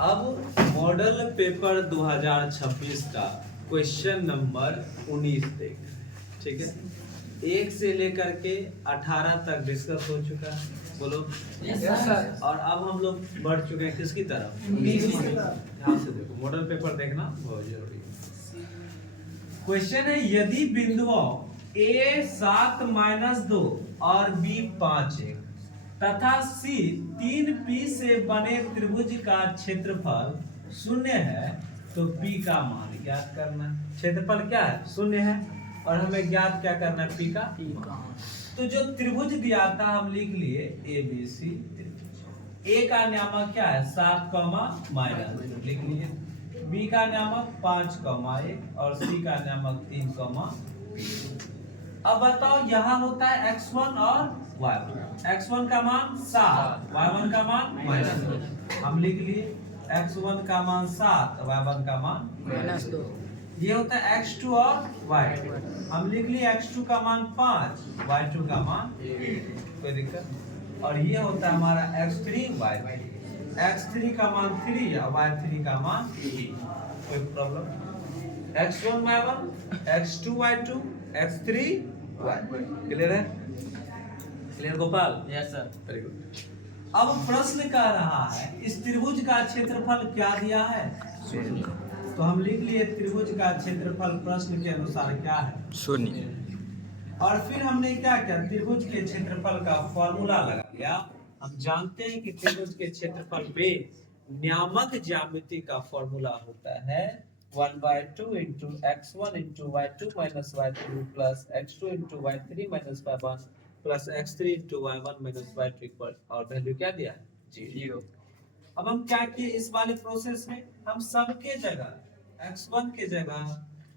अब model paper 2026 का question number 19 देख, ठीक है। 1 से लेकर के 18 तक डिस्कस हो चुका है, बोलो यस सर। और अब हम लोग बढ़ चुके हैं किसकी तरफ? 19 की तरफ। ध्यान से देखो, मॉडल पेपर देखना बहुत जरूरी है। क्वेश्चन है, यदि बिंदुओं A 7-2 और B 5 तथा C 3P से बने त्रिभुज का क्षेत्रफल 0 है तो P का मान ज्ञात करना। क्षेत्रफल क्या है? 0 है और हमें ज्ञात क्या करना है? P का। तो जो त्रिभुज दिया था हम लिख लिए ABC त्रिभुज। A का नामक क्या है? 7, लिख लिए। B का नामक 5, और C का नामक 3, अब बताओ यहाँ होता है x1 और y1। x1 का मान 7, y1 का मान -2। हम लिख लिए x1 का मान 7, y1 का मान -2। ये होता है x2 और y2। हम लिख लिए x2 का मान 5, y2 का मान 8। कोई दिक्कत? और ये होता है हमारा x3 y3। x3 का मान 3 या y3 का मान 3। कोई problem? x1 y1, x2 y2, x3 y। Clear है? Clear Gopal? Yes sir. Very good. अब प्रश्न कह रहा है इस त्रिभुज का क्षेत्रफल क्या दिया है? 0। तो हम लिख लिए त्रिभुज का क्षेत्रफल प्रश्न के अनुसार क्या है? 0। और फिर हमने क्या किया? त्रिभुज के क्षेत्रफल का फॉर्मूला लगा लिया। हम जानते हैं कि त्रिभुज के क्षेत्रफल में नियामक ज्यामिति का फॉर्मूला होता है 1/2 into x1 into y2 minus y3 plus x2 into y3 minus y1 plus x3 into y1 minus y2 equal, और वैल्यू क्या दिया है? 0। अब हम क्या किए इस वाले प्रोसेस में? हम सबके जगह x1 के जगह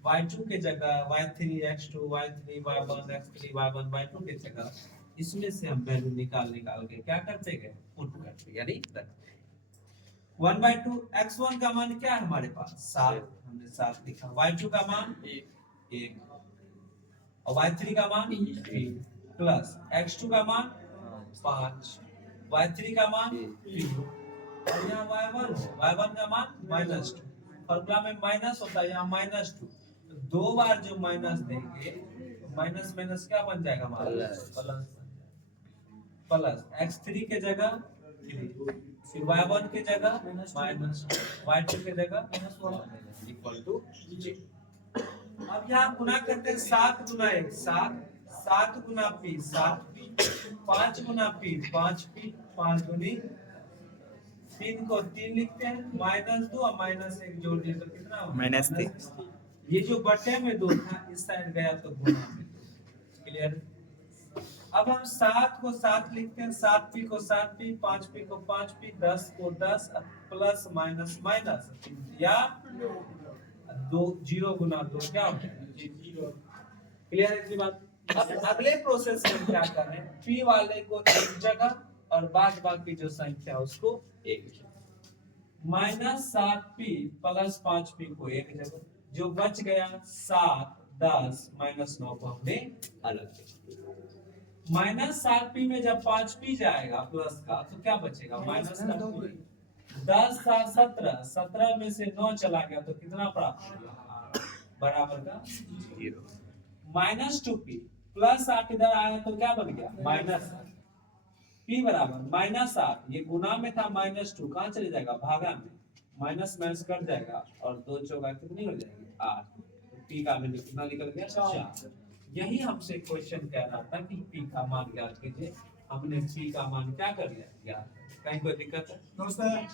y2 के जगह y3 x2 y3 y1 x3 y1 y2 के जगह इसमें से हम वैल्यू निकाल के क्या करते गए? पुट करते, यानी 1/2 x1 का मान क्या है हमारे पास? 7, हमने 7 लिखा। y2 का मान 1 और y3 का मान 3 प्लस x2 का मान 5, y3 का मान 3 और यहाँ y1 का मान -2। फॉर्मूला में माइनस होता है, यहाँ -2। तो 2 बार जो माइनस देंगे तो माइनस माइनस क्या बन जाएगा हमारा? प्लस x3 के जगह 3, फिर y1 के जगह -2, y2 के जगह -1 इक्वल टू 0। अब यहाँ गुना करते हैं 7 गुना 1 7, 7 गुना p 7p, 5 गुना p 5p, 5 गुनी 3 को 3 लिखते हैं, -2 और -1 जोड़ दिए तो कितना होगा? -3। ये जो बटे में 2 था इस साइड गया तो गुना में 2। क्लियर? अब हम 7 को 7 लिखते हैं, 7p को 7p, 5p को 5p, 10 को 10 प्लस माइनस माइनस या 2 0 गुना 2 क्या होता है? 0। क्लियर है इसी बात? अब अगले प्रोसेस में क्या कर रहे हैं? p वाले को एक जगह और बाद बाकी जो संख्या उसको एक जगह। -7p प्लस 5p को एक जगह, जो बच गया 7 10 -9 को हमने अलग किया। -7p में जब 5p जाएगा प्लस का तो क्या बचेगा? -9p। 10 7 17, 17 में से 9 चला गया तो कितना प्राप्त होगा? बराबर का 0। -2p प्लस 8 इधर आया तो क्या बन गया? -8। p बराबर -8, ये गुना में था -2, कहाँ चले जाएगा? भागा में। माइनस माइनस कट जाएगा और 2 चौका कितनी हो जाएगी? 8। तो p का वैल्यू कितना निकल गया? 4। यही हमसे क्वेश्चन कह रहा था कि p का मान ज्ञात कीजिए। हमने p का मान क्या कर लिया? ज्ञात। कहीं कोई दिक्कत है? नमस्कार।